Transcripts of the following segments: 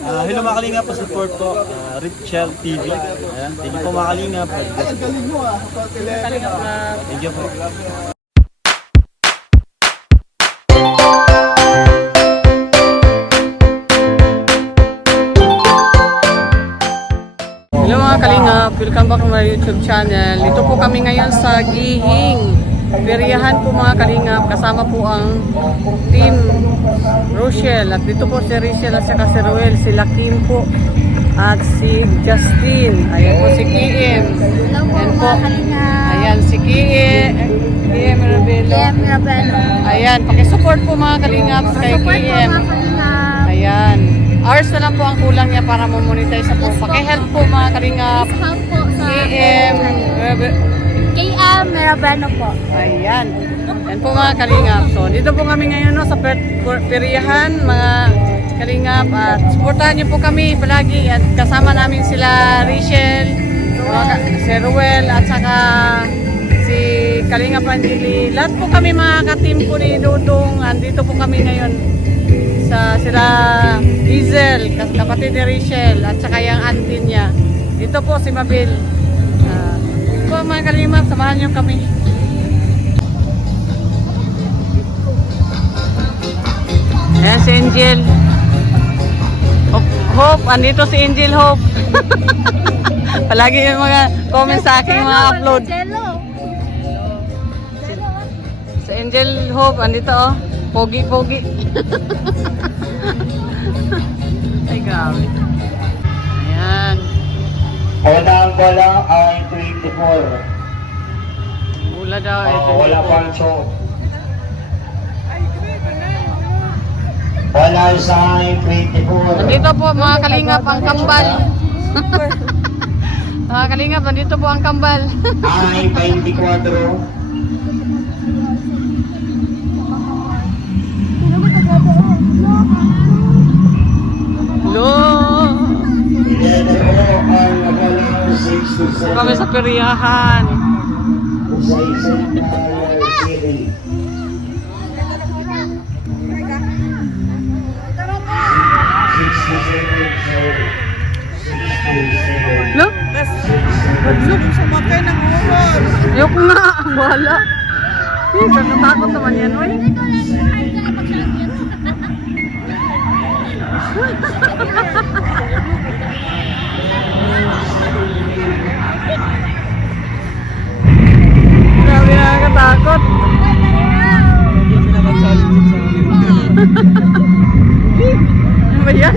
Hello mga kalingap, support po Richel TV. Ayan, thank you po mga kalingap. Thank you po. Hello mga kalingap, welcome back to my YouTube channel. Dito po kami ngayon sa Gihing. Feriahan po mga kalingap, kasama po ang team Rochelle. At dito po si Rachel at saka si Ruel, sila Kim po at si Justin. Ayan po si Kim. Hello po Ayan po. mga kalingap. Ayan si Kim Mirabelo. Ayan, pakisupport po mga kalingap kay Support po Kim. mga kalingap. Ayan. Hours na lang po ang kulang niya para mamonetize po. Pakihelp po mga kalingap. Help po sa KM Mirabeno po. Ayan. Yan po mga kalingap. So, dito po kami ngayon no, sa periyahan, mga kalingap. At supportahan niyo po kami palagi. At kasama namin sila Rachel, si Ruel, at saka si Kalingap Angeli. Lahat po kami mga ka-team po ni Dudong. Andito po kami ngayon sa sila Diesel, kapatid ni Rachel, at saka yung auntie niya. Dito po si Mabel. Po mga kalingap, samahan niyo kami. Ayan si Angel. Hope, andito si Angel Hope. Palagi yung mga comments sa aking mga upload. Si Angel Hope, andito oh. Pogi-pogi. Ay, grabe. Ayan. Unang bola ay 24. Bula daw. Wala pang show. Bola ay 24. Nandito po mga kalingap ang kambal. Mga kalingap, nandito po ang kambal. Ay 24. Lo! Letter O ay bola 67. Kami sa periyahan. Sa isang city. 67. Lo? Ayoko nga. Wala. Eh, natatakot naman yan, wey. Grabe nakakatakot. Ano ba yan?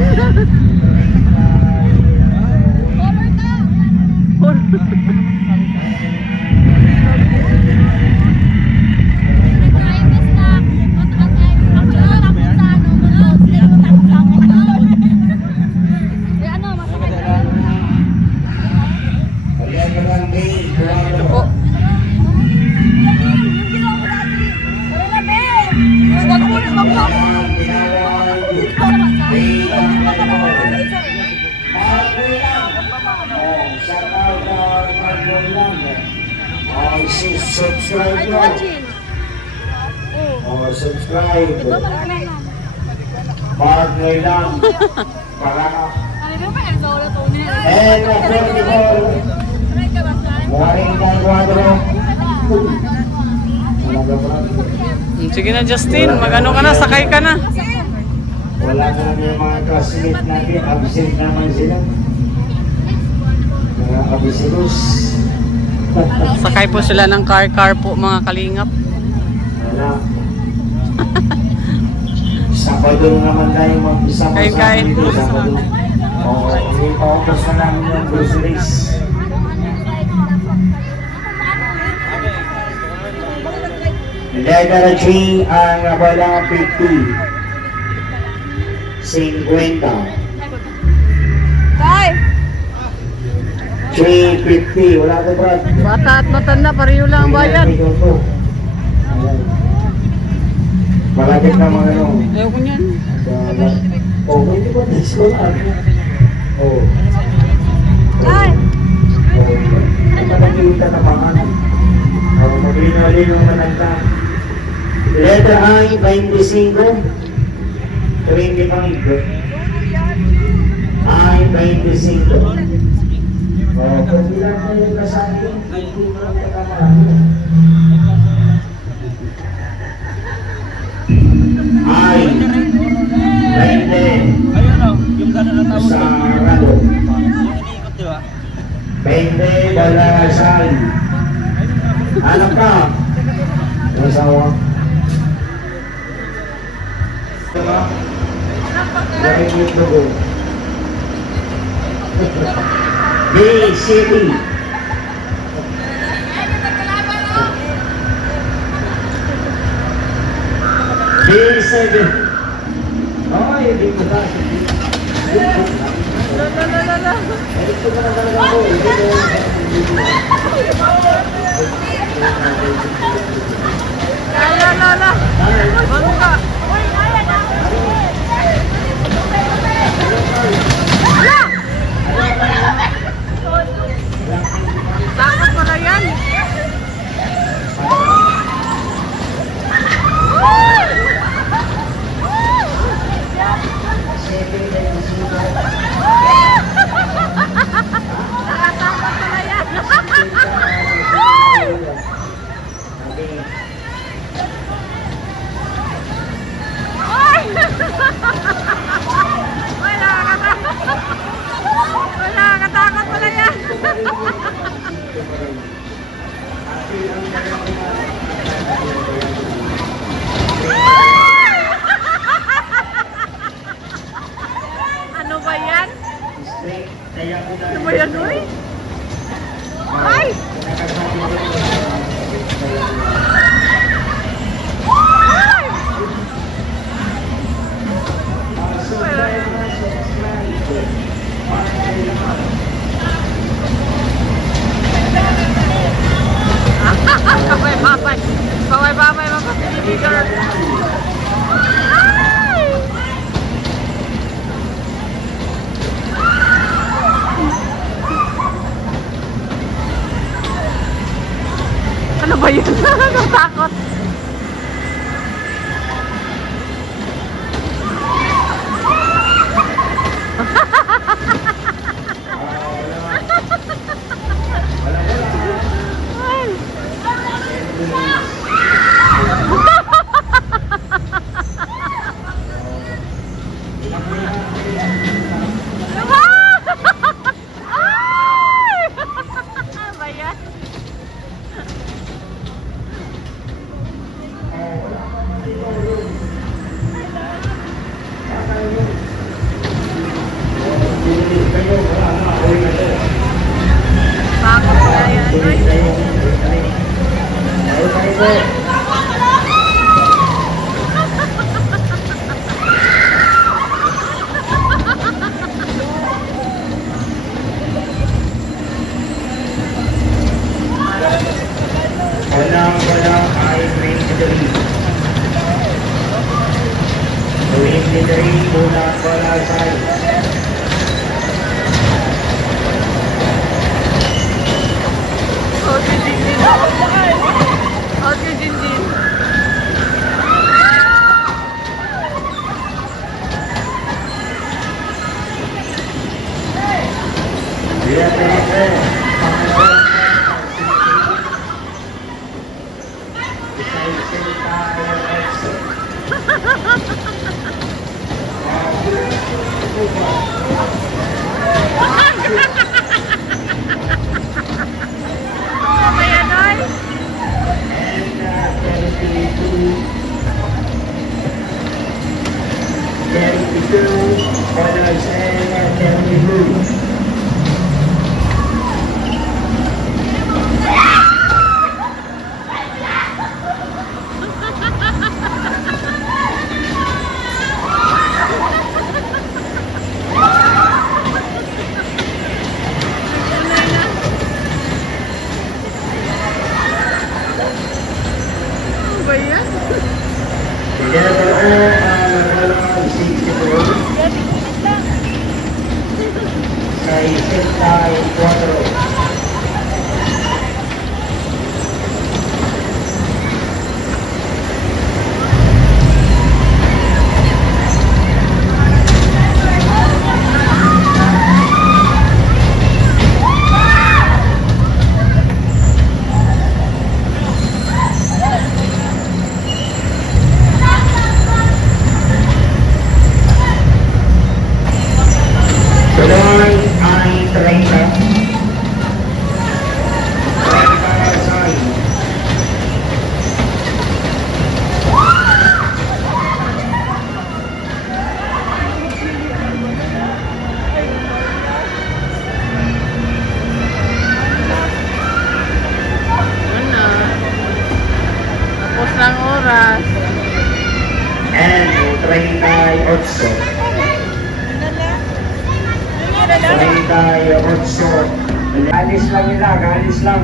Ito po. Subscribe mo. Subscribe. Partner lang. Para and of course, morning ng quadro. Sige na Justin, magano ka na, sakay ka na. Wala na yung mga classmate natin. Absent naman sila. Mga abisilos. Sakay po sila ng car po mga kalingap. Wala. Sabado naman tayo mag-isama sa Kain-kain. dito. Sabado. Oo, i-focus na namin yung groceries. Letter G ang wala 50. 50. 350. Wala ko brad. Bata at matanda, pareho lang ang bayan. Malapit na mga ano. Ayaw ko niyan. Oh, hindi ba disco na? Oh. Ay! Ang nakakita na mga ano. Maglino-lino mananda. Letter I, 25. 25. 25. Kung ilan kayo kasali, hindi mo pagkakamali. Ay, 20 Ayun o, yung gano'n na tawag sa doon. Rado. Yung iniikot, di ba? 20 Balasan. Anak ka? Asawa? Diba? Dahil yung dugo. B-City. B-7. Ay, di ko ba? Ito na talaga ako. Takot pala yan. Nakatakot pala yan. Wala, nakatakot pala yan. Ano ba yan? Ano ba yan, uy? Ay! Babay-babay. Babay-babay mga kapitibigan. Ay! Ano ba yun? Nakatakot. Takot pala yan, uy. Walang ay 23. 23 mula Balasan. Okay, Jinjin. Okay, Jinjin. Dia telepon. Ano ba yan, uy? Ano ba yan? 38. Alis lang nila, alis lang.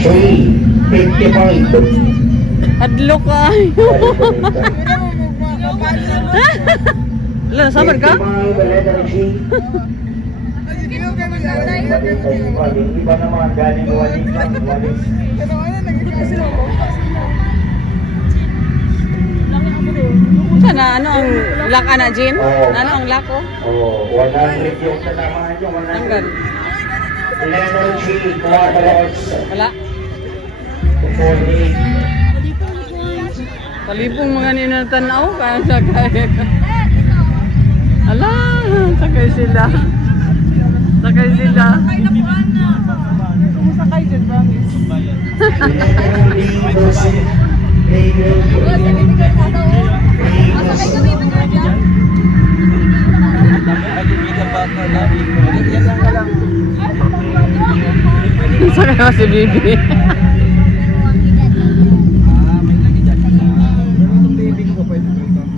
3:55. Adlo ka. Wala, nasabar ka? Iba naman, galing walis lang, walis. Sana ano ang lock ana Jin? Ano ang lock ko? Oh, 100 yung tanamaan nyo, 100. Tanggal. Letter G, quadrants, Wala. 48. Palibong mga ninatanaw kaya sa kaya ka. Ala, sakay sila. Sakay sila. Sumusakay dyan, promise. Sakay mo si Bibi.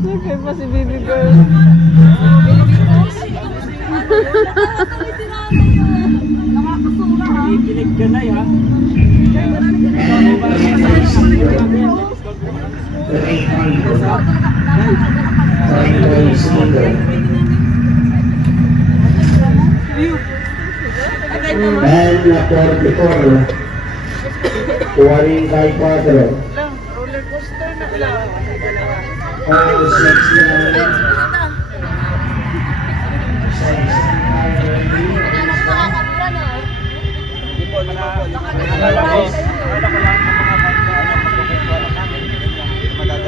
Sakay pa si Bibi girl. Kinig ka na ya. And 44. 44. Roller coaster na lang. 69.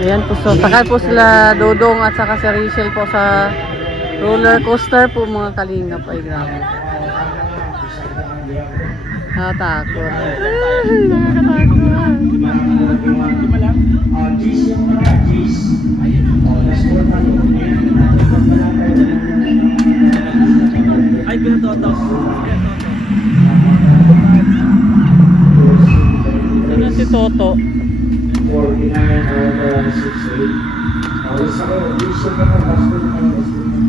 Ayan po, so sakay po sila Dodong at saka si Rachel po sa roller coaster po mga kalingap. Ay grabe. Nakatakot. Ay, nakakatakot. Ay, pinatoto. Ano si Toto? 49 over 68. Alis ako, vision ka na, basko na kayo, basko na.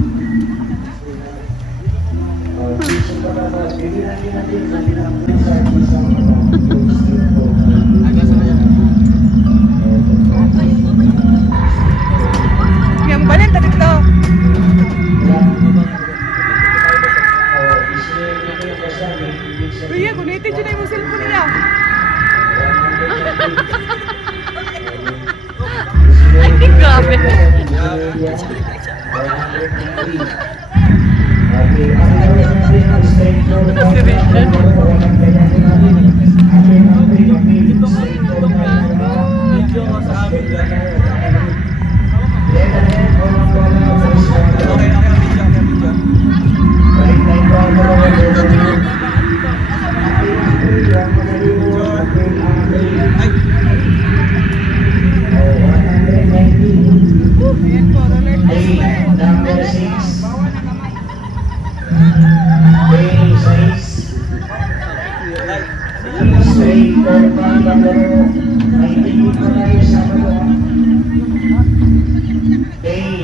Vision ka na, basko. Bigyan natin ang inside isang Yang balin tadi to. Kuya, kunitin dyan na yung cellphone niya. Ay, grabe. Video ko sa amin dyan. Okay, video. Number 6. Straight for number 19.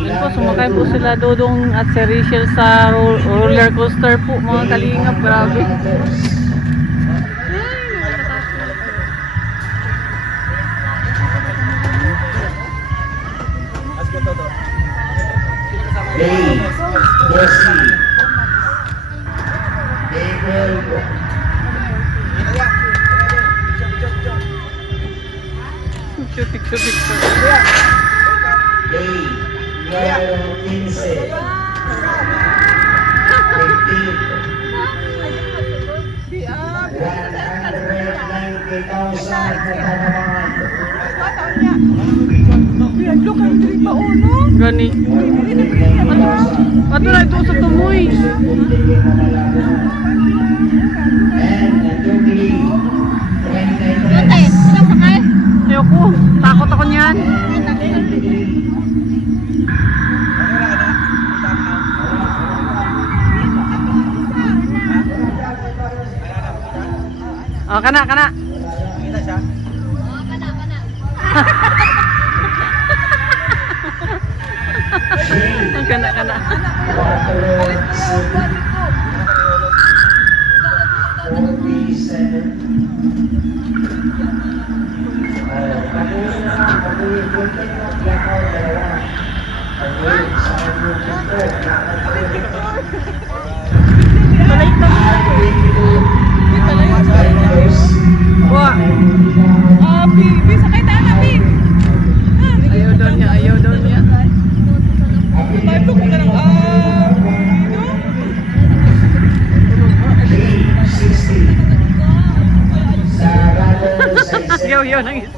Yan po, sumakay po sila Dodong at si Rachel sa roller coaster po mga kalingap. Grabe. Josie. Gabriel. Picture. Number 15. 190,000 Gani. Ato na ito sa tumoy. Ayoko. Takot ako niyan. Oh, kana. Kita siya. Ang kana. Wah. Ayaw daw niya. Yaw nang isa.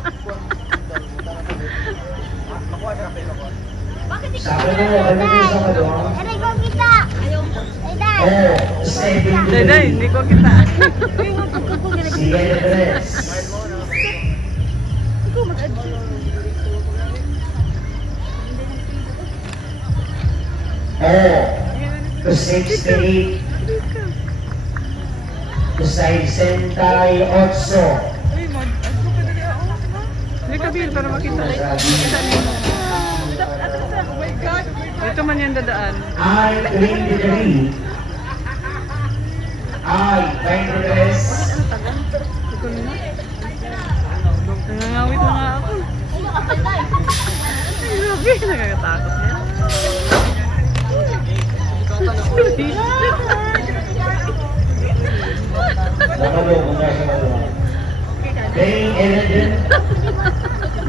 Day, hindi ko kita. To 68 to 68 Hindi ka bil para makita. Makita niyo. Ito man yung dadaan. I 23 I 23 Nangangawit na nga ako. Ay, grabe. Nakakatakot niya. Day 11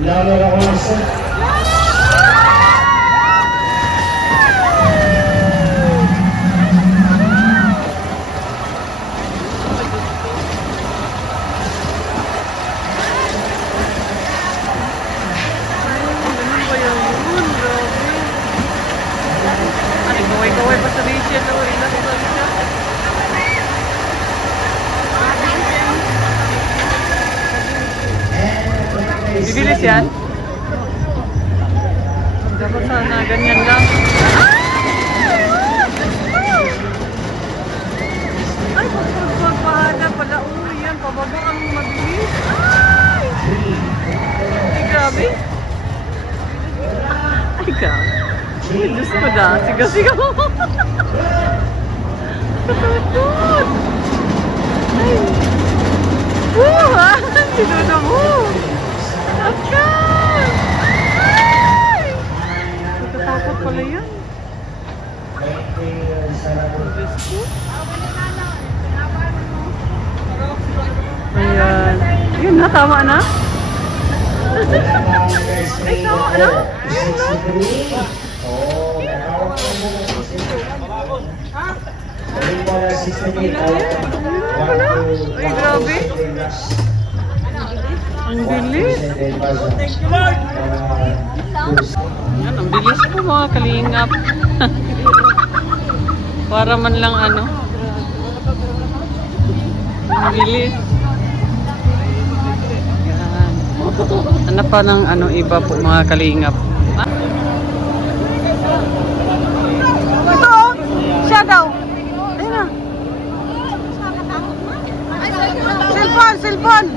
Lalo na ako Kaway pa sa Rachel. Bibilis yan? Dapat sana ganyan lang. Ay, pagpagpahana pala. Yan, pababa ang mabilis. Ay, grabe. Ay, grabe. Diyos ko na, sigaw-sigaw. Katakot. Ay. Ha? Sinuno mo. Akan. Ay. Natatakot pala yan. Diyos ko. Ayan. Yun na, tama na. Ay, tama na. Yun na. Ay, grabe. Ang bilis. Yan, ang bilis po mga kalingap. Para man lang ano. Ang bilis. Yan. Ano pa ng ano iba po mga kalingap. Ito! Siya daw! Ayun na! Cellphone! Cellphone!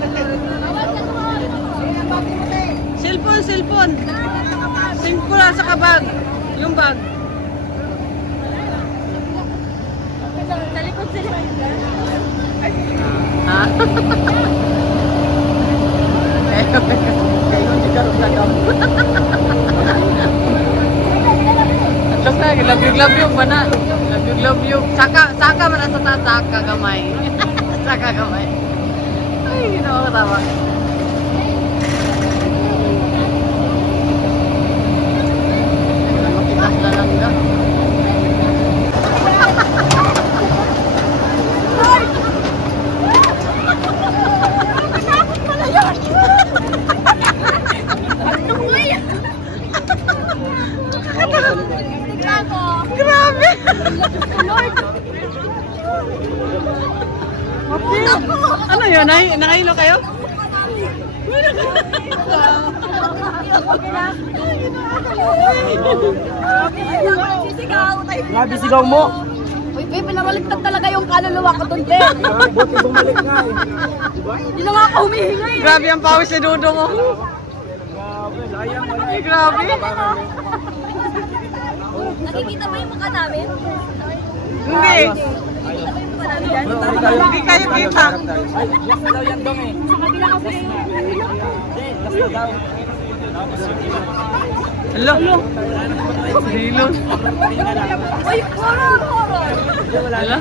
Cellphone! Cellphone! Cellphone sa kabag! Yung bag! Sa likod sila. Ha? Kayo di karong tagaw. Love you ba na? Love you. Saka man sa tataka gamay. Saka gamay. Ay, ginawa ko tawa. Makitas na lang ka. Grabe! Ano yun? Nakahilo kayo? Grabe sigaw mo. Uy, pinabaliktad talaga yung kaluluwa ko doon, Ben. Buti bumalik nga eh. Hindi na nga ako humihinga eh. Grabe ang pawis ni Dudong mo. Ay, grabe. Nakikita mo yung mukha namin? Hindi. Hindi kayo kita. Hello. Hilo. Uy, horror, horror! Hello.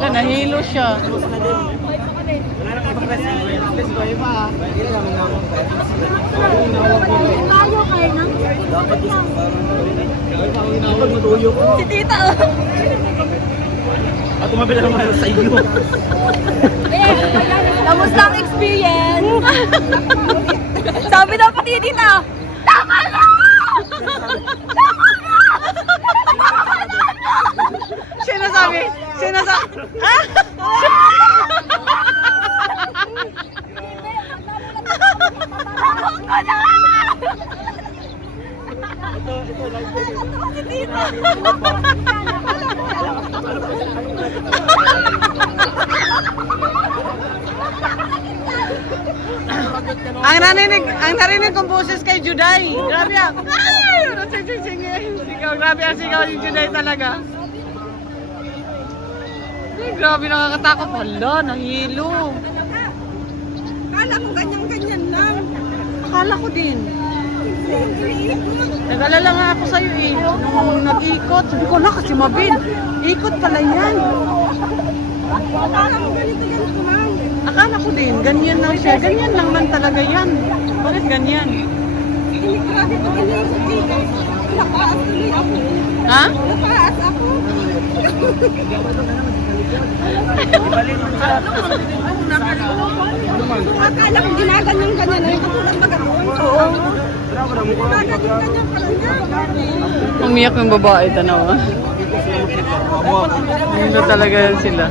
Wala, nahilo siya. Tayo kayo nang si tita. At tumabila naman sa iyo. Kamusta ang experience? Sabi daw pati tita. Tama na! Sinasabi. Ah! Ang narinig kong boses kay Juday. Grabe ah. Ay! Sigaw, grabe ang sigaw ni Juday talaga. Ay, grabe nakakatakot. Hala, nahilo. Akala ko ganyan-ganyan lang. Akala ko din. Nag-alala nga ako sa'yo eh. Nung nag-ikot, sabi ko na kasi mabin. Ikot pala yan. Akala ko ganito-ganito lang. Akala ko din, ganyan lang siya. Ganyan lang man talaga yan. Bakit ganyan? Hindi ko lagi ito iniisip dito. Nakaas tuloy ako. Ha? Nakaas ako. Akala ko ginaganyan-ganyan na yung katulad magadoon. Oo. Ginaganyan-ganyan pala niya. Umiyak yung babae, tanaw ah. Hindi talaga yan sila.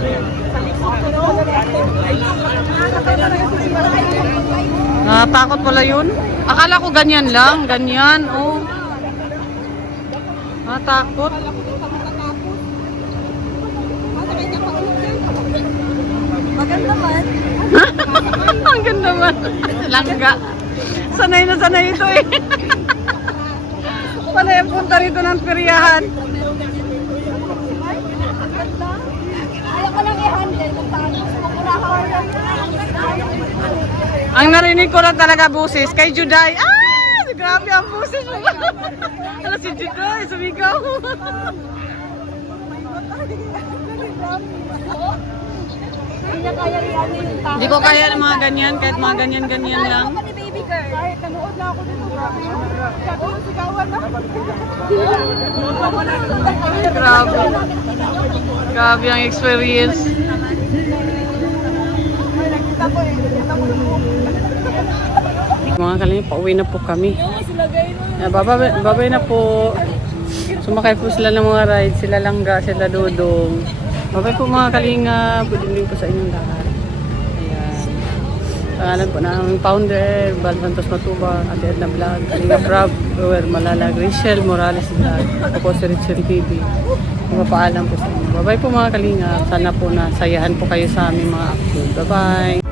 Nakatakot pala yun. Akala ko ganyan lang, ganyan, oh. Nakatakot. Maganda man. Ang ganda man. Langga. Sanay na sanay ito eh. Panay ang punta rito ng peryahan. Ayaw ko lang i-handle kung paano. Ang narinig ko lang talaga busis kay Juday. Ah! Grabe ang busis mo. Ano si Juday? Sumigaw. Hindi niya kaya rin yung tao. Hindi ko kaya ng mga ganyan, kahit mga ganyan-ganyan lang. Ako ni baby girl. Kahit nanood na ako dito. Sabi yung sigawan na. Grabe. Grabe ang experience. Mga kalingap, pauwi na po kami. Babay na po. Sumakay po sila ng mga ride. Sila Langga, sila Dudong. Babay po mga kalingap. Good evening po sa inyong lahat. Ayan. Pangalan po na aming founder, Val Santos Matuba, Ate Edna Vlog, Kalingap Rob, Rower Malalag, Rachel Morales Vlog, ako po si Richel TV. Magpapaalam po sa inyo. Babay po mga kalingap. Sana po nasayahan po kayo sa aming mga upload. Bye-bye!